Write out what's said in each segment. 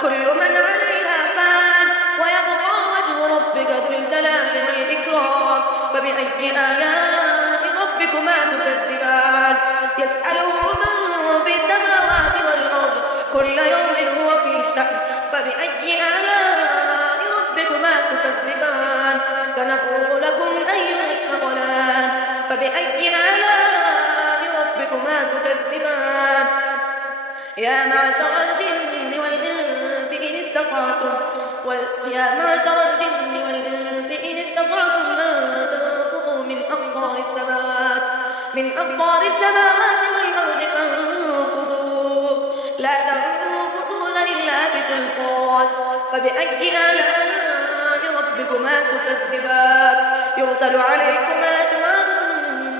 كل من عليها فان ويبقى وجه ربك ذو الجلال والإكرام فبأي آلاء ربكما تكذبان يسأله من في السماوات والأرض كل يوم هو في شأن فبأي آلاء ربكما تكذبان سنفرغ لكم أيها الثقلان فبأي آلاء ربكما تكذبان يا معشر الجن والإنس إن استطعتم أن تنفذوا من أقطار السماوات والأرض فانفذوا لا تنفذون إلا بسلطان فبأي آلاء ربكما تكذبان يرسل عليكما شواظ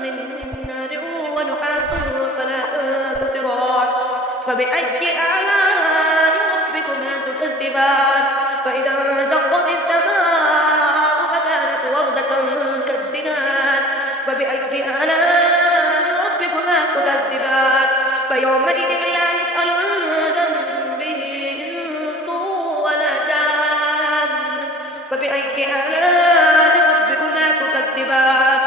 من نار ونحاس فلا تنتصران فبأي آلاء ربكما تكذبان فإذا انشقت السماء فكانت وردة كالدهان فبأي آلاء ربكما تكذبان فيومئذ لا يسأل عن ذنبه إنس ولا جان فبأي آلاء ربكما تكذبان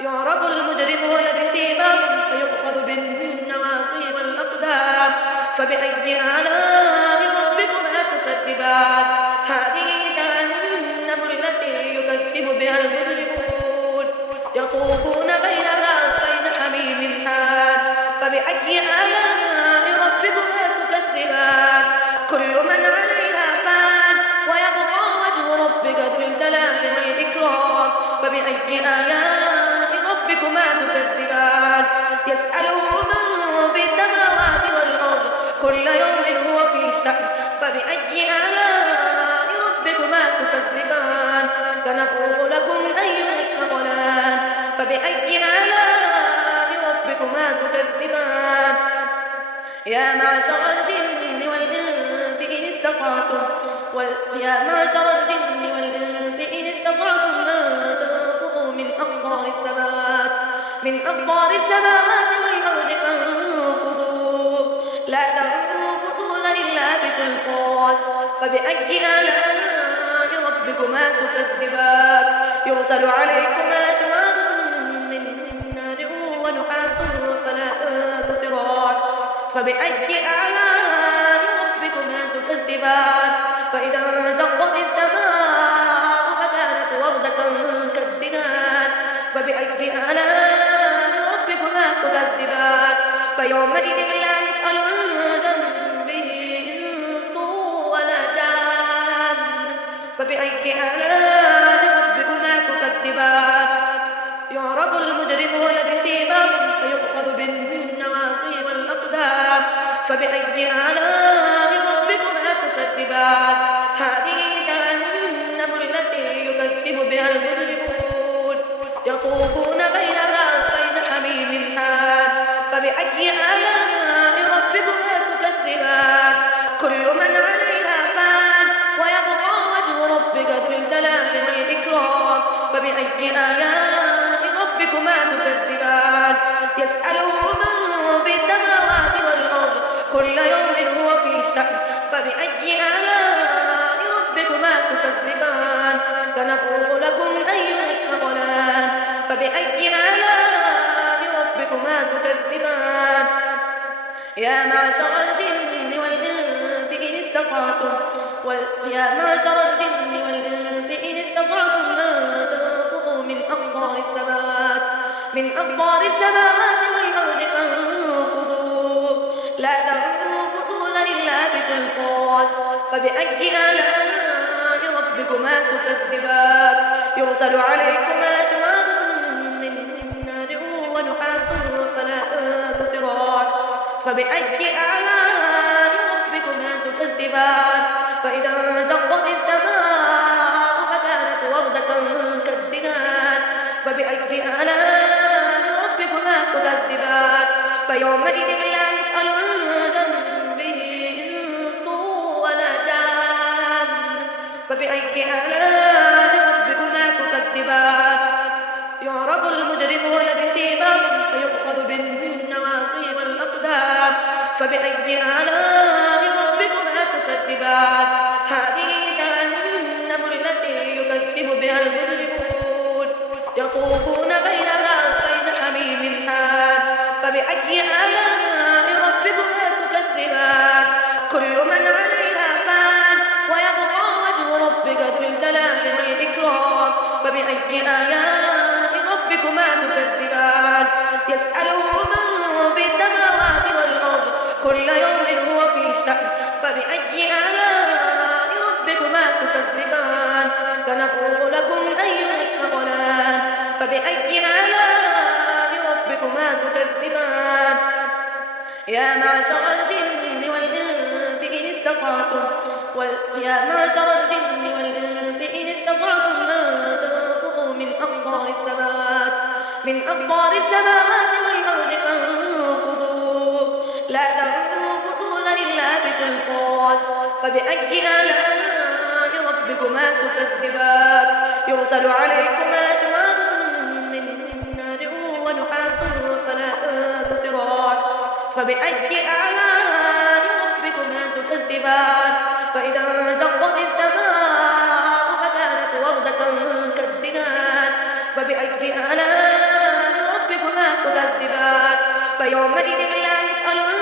يعرف المجرمون بسيماهم فيؤخذ بالنواصي والأقدام فبأي آلاء ربكما تكذبان هذه جهنم التي يكذب بها المجرمون يطوفون بينها وبين حميم آن فبأي آلاء ربكما تكذبان كل من عليها فان ويبقى وجه ربك ذو الجلال والإكرام فبأي آلاء ربكما تكذبان يسأله من في السماوات والأرض كل يوم هو في شأن فبأي آلاء ربكما تكذبان سنفرغ لكم أيها الثقلان فبأي آلاء ربكما تكذبان يا معشر الجن والإنس إن استطعتم أن تنفذوا من أقطار السماوات والأرض فانفذوا لا تنفذون إلا بسلطان فبأي آلاء ربكما تكذبان يرسل عليكما شواظ من نار ونحاس فلا تنتصران فبأي آلاء ربكما تكذبان فإذا انشقت السماء فكانت وردة كالدهان فبأي آلاء ربكما تكذبان فيومئذ لا يسأل عن ذنبه إنس ولا جان فبأي آلاء ربكما تكذبان يعرف المجرمون بسيماهم فيؤخذ بالنواصي والأقدام فبأي آلاء ربكما تكذبان هذه جهنم التي يكذب بها المجرمون يطوفون بينها وبين حميم آن فبأي آلاء ربكما تكذبان كل من عليها فان ويبقى وجه ربك ذو الجلال والإكرام فبأي آلاء ربكما تكذبان يسأله من في السماوات والأرض كل يوم هو في شأن فبأي آلاء ربكما تكذبان سنفرغ لكم أيها الثقلان فبأي آلاء ربكما تكذبان يا معشر الجن والإنس إن استطعتم أن تنفذوا من أقطار السماوات والأرض فانفذوا لا تنفذون إلا بسلطان فبأي آلاء ربكما تكذبان يرسل عليكما شواظ من نار ونحاس فلا تنتصران فبأي آلاء ربكما تكذبان فإذا انشقت السماء فكانت وردة كالدهان فبأي آلاء ربكما تكذبان فيومئذ لا يسأل عن ذنبه إنس ولا جان فبأي آلاء ربكما تكذبان يعرف المجرمون بسيماهم فيؤخذ بالنواصي والأقدام فبأي آلاء ربكما تكذبان تكذبان هذه جهنم التي يكذب بها المجرمون يطوفون بينها وبين حميم آن فبأي آلاء ربكما تكذبان كل من عليها فان ويبقى وجه ربك ذو الجلال والإكرام فبأي آلاء ربكما تكذبان يسأله من في السماوات والأرض كل يوم هو في شأن فبأي آلاء ربكما تكذبان سنفرغ لكم أيها الثقلان فبأي آلاء ربكما تكذبان يا معشر الجن والإنس إن استطعتم أن تنفذوا من أقطار السماوات والأرض فانفذوا لا تنفذون إلا بسلطان فبأي آلاء ربكما تكذبان يرسل عليكما شواظ من نار ونحاس فلا تنتصران فبأي آلاء ربكما تكذبان فإذا انشقت السماء فكانت وردة كالدهان فبأي آلاء ربكما تكذبان فيومئذ لا يسأل عن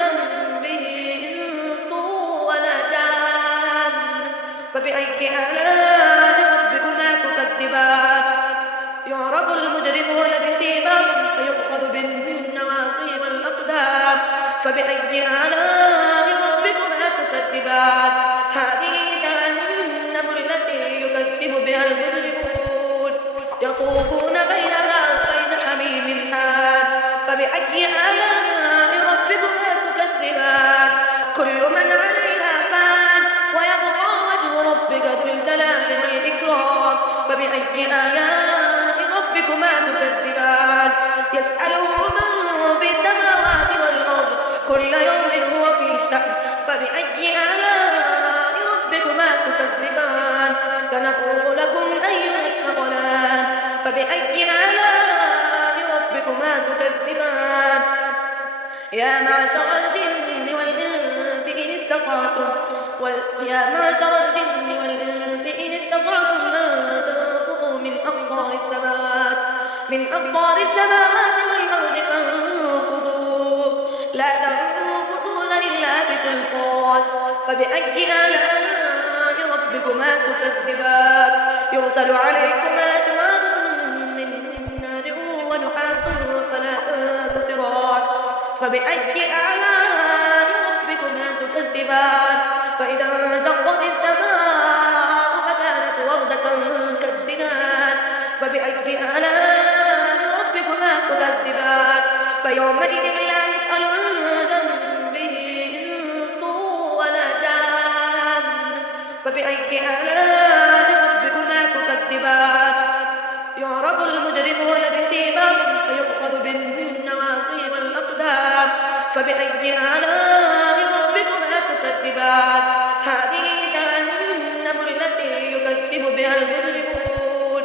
ذنبه إنس ولا جان فبأي آلاء ربكما تكذبان يعرف المجرمون بسيماهم فيؤخذ بالنواصي والأقدام فبأي آلاء ربكما تكذبان هذه جهنم التي يكذب بها المجرمون يطوفون بينها وبين حميم آن فبأي آلاء ربكما تكذبان كل من عليها فان ويبقى وجه ربك ذو الجلال والإكرام فبأي آلاء ربكما تكذبان يسأله من في السماوات والأرض كل يوم هو في شأن فبأي آلاء ربكما تكذبان سنفرغ لكم أيها الثقلان فبأي آلاء ربكما تكذبان يا معشر الجن والإنس إن استطعتم أن تنفذوا من أقطار السماوات والأرض فانفذوا لا تنفذون إلا بسلطان فبأي آلاء ربكما تكذبان يرسل عليكما شواظ من نار ونحاس فلا تنتصران فبأي آلاء ربكما تكذبان فإذا انشقت السماء فكانت وردة كالدهان فبأي آلاء ربكما تكذبان فيومئذ لا يسأل عن ذنبه إنس ولا جان فبأي آلاء ربكما تكذبان يعرف المجرمون بسيماهم فيؤخذ بالنواصي والأقدام فبأي آلاء ربكما تكذبان هذه جهنم التي يكذب بها المجرمون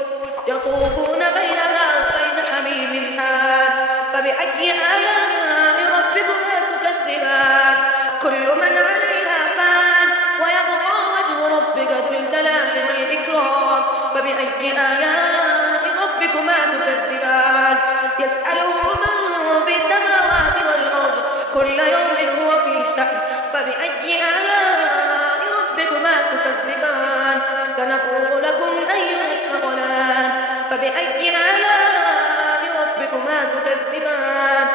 يطوفون بينها وبين حميم آن فبأي آلاء ربكما تكذبان كل من عليها فان ويبقى وجه ربك ذو الجلال والإكرام فبأي آلاء ربكما تكذبان يسأله من في السماوات والأرض كل يوم هو في شأن فبأي آلاء ربكما تكذبان سنفرغ لكم أيها الثقلان فبأي آلاء ربكما تكذبان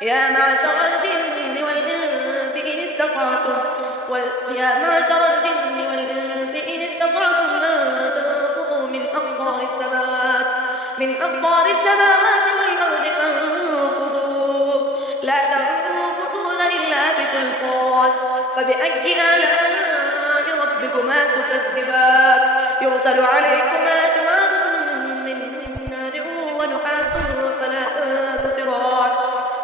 يا معشر الجن والإنس إن استطعتم أن تنفذوا من أقطار السماوات والأرض فانفذوا لا تنفذون إلا بسلطان فبأي آلاء ربكما تكذبان يرسل عليكما شواظ من نار ونحاس فلا تنتصران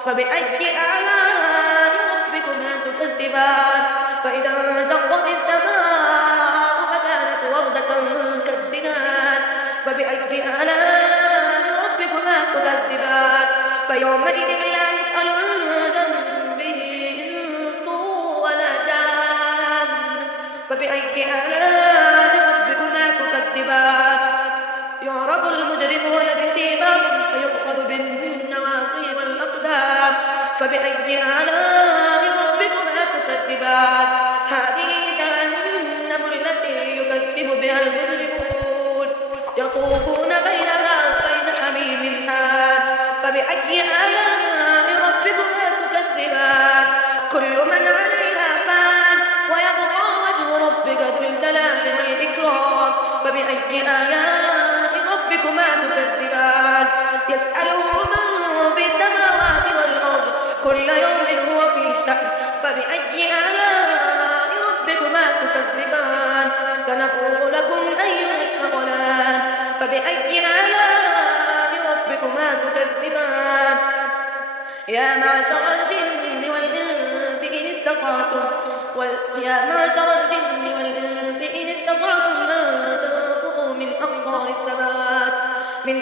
فبأي آلاء ربكما تكذبان فإذا انشقت السماء فكانت وردة كالدهان فبأي آلاء ربكما تكذبان فيومئذ لا يسأل عن ذنبه إنس ولا جان فبأي آلاء ربكما تكذبان يعرف المجرمون بسيماهم فيؤخذ بالنواصي والأقدام فبأي آلاء ربكما تكذبان هذه جهنم التي يكذب بها المجرمون يطوفون بينها وبين حميم آن فبأي آلاء ربكما تكذبان كل من عليها فان ويبقى وجه ربك ذو الجلال والإكرام فبأي آلاء ربكما تكذبان يسأله من في السماوات والأرض كل يوم هو في شأن فبأي آلاء ربكما تكذبان سنفرغ لكم أيها الثقلان فبأي آلاء ربكما تكذبان يا معشر الجن والإنس إن استطعتم أن تنفذوا من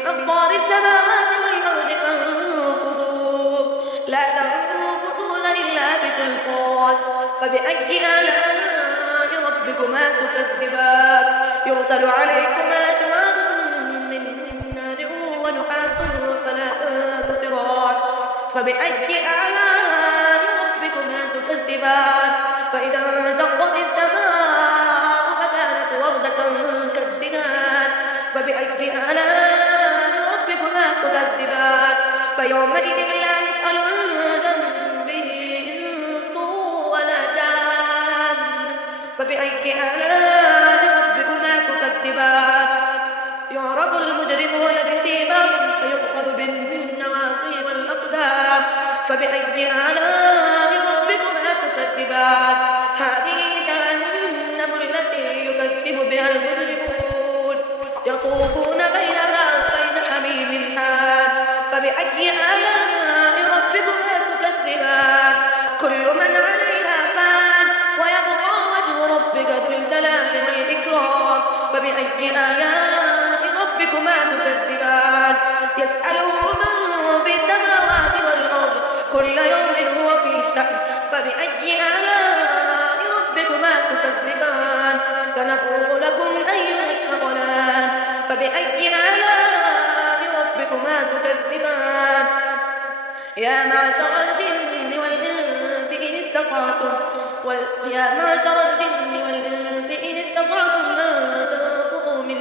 أقطار السماوات والأرض فانفذوا لا تنفذون إلا بسلطان فبأي آلاء ربكما تكذبان يرسل عليكما شواظ من نار ونحاس فلا تنتصران فبأي آلاء ربكما تكذبان فإذا انشقت السماء فكانت وردة كالدهان فبأي آلاء ربكما تكذبان فيومئذ لا يسأل عن ذنبه إنس ولا جان فبأي آلاء ربكما تكذبان يعرف المجرمون بسيماهم فيؤخذ بالنواصي والأقدام فبأي آلاء ربكما تكذبان هذه جهنم التي يكذب بها المجرمون يطوفون بينها وبين حميم آن فبأي آلاء ربكما تكذبان كل من عليها فان ويبقى وجه ربك ذو الجلال والإكرام فبأي آلاء ربكما تكذبان يسأله من في السماوات والأرض كل يوم هو في شأن فبأي آلاء ربكما تكذبان سنفرغ لكم أيها الثقلان فبأي آلاء ربكما تكذبان يا معشر الجن والإنس إن استطعتم أن تنفذوا من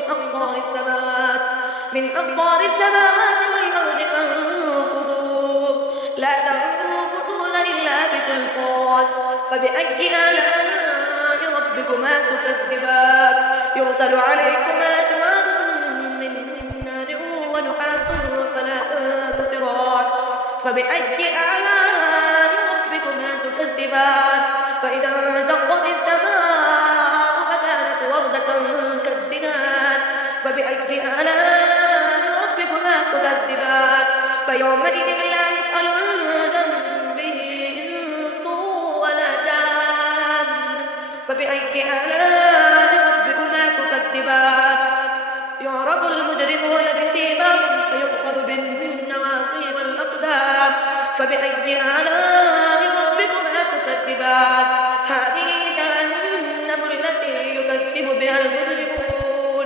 أقطار السماوات والأرض فانفذوا لا تنفذون إلا بسلطان فبأي آلاء ربكما تكذبان يرسل عليكما شواظ من نار ونحاس فلا تنتصران فبأي آلاء ربكما تكذبان فإذا انشقت السماء فكانت وردة كالدهان فبأي آلاء ربكما تكذبان فيومئذ لا يسأل عن ذنبه إنس ولا جان فبأي آلاء ربكما تكذبان يعرف المجرمون بسيماهم فيؤخذ بالنواصي والأقدام فبأي آلاء ربكما تكذبان هذه جهنم التي يكذب بها المجرمون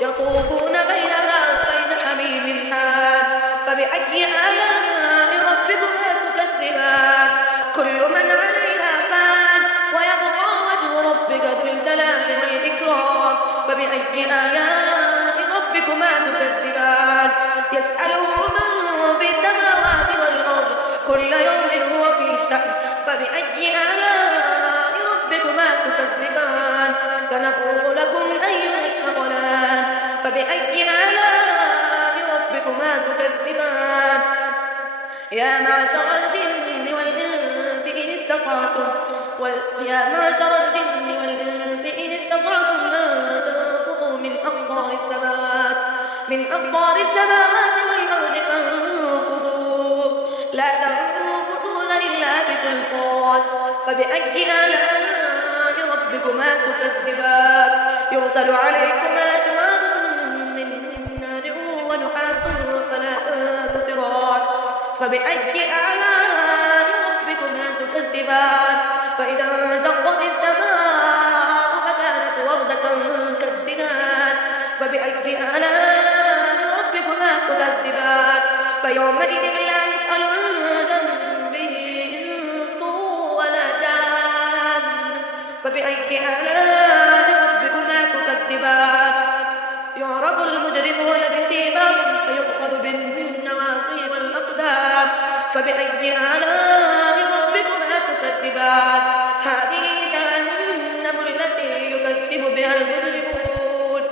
يطوفون بينها وبين حميم آن فبأي آلاء ربكما تكذبان كل من عليها فان ويبقى وجه ربك ذو الجلال والإكرام فبأي آلاء ربكما تكذبان يسأله من في السماوات والأرض كل يوم هو في شأن فبأي آلاء ربكما تكذبان سنفرغ لكم أيها الثقلان فبأي آلاء ربكما تكذبان يا معشر الجن والإنس إن استطعتم أن تنفذوا من أقطار السماوات والأرض فانفذوا لا تنفذون إلا بسلطان فبأي آلاء ربكما تكذبان يرسل عليكما شواظ من نار ونحاس فلا تنتصران فبأي آلاء ربكما تكذبان فإذا انشقت السماء فكانت آلاء ربكما تكذبان فيومئذ لا يسأل عن ذنبه إنس ولا جان فبأي آلاء ربكما تكذبان يعرف المجرمون بسيماهم فيؤخذ بالنواصي والأقدام فبأي آلاء ربكما تكذبان هذه جهنم التي يكذب بها المجرمون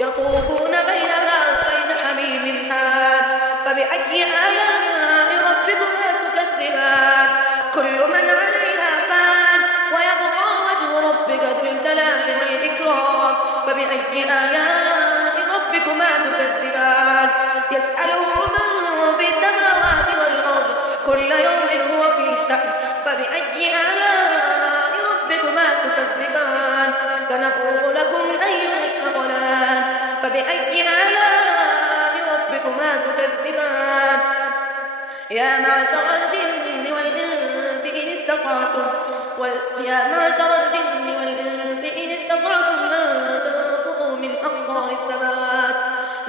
يطوفون بينها وبين حميم آن فبأي آلاء ربكما تكذبان كل من عليها فان ويبقى وجه ربك ذو الجلال والإكرام فبأي آلاء ربكما تكذبان يسأله من في السماوات والأرض كل يوم هو في شأن فبأي آلاء ربكما تكذبان سنفرغ لكم أيها الثقلان فبأي آلاء ربكما تكذبان يا معشر الجن والإنس إن استطعتم أن تنفذوا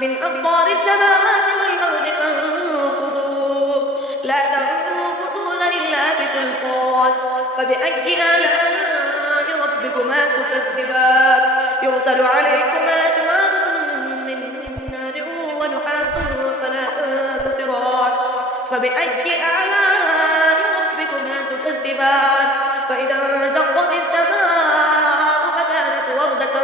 من أقطار السماوات والأرض فانفذوا لا تنفذون إلا بسلطان فبأي آلاء ربكما تكذبان يرسل عليكما شواظ من نار ونحاس فلا تنتصران فبأي آلاء ربكما تكذبان فإذا انشقت السماء فكانت وردة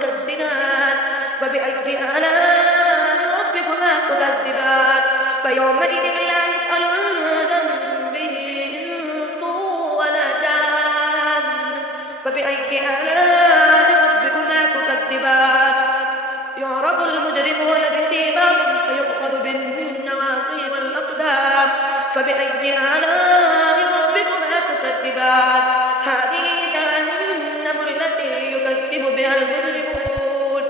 كالدهان فبأي آلاء ربكما تكذبان فيومئذ لا يسأل عن ذنبه إنس ولا جان فبأي آلاء ربكما تكذبان يعرف المجرمون بسيماهم فيؤخذ بالنواصي والأقدام فبأي آلاء ربكما تكذبان هذه جهنم التي يكذب بها المجرمون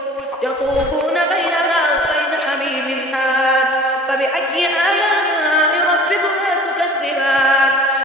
يطوفون بينها وبين حميم آن فبأي آلاء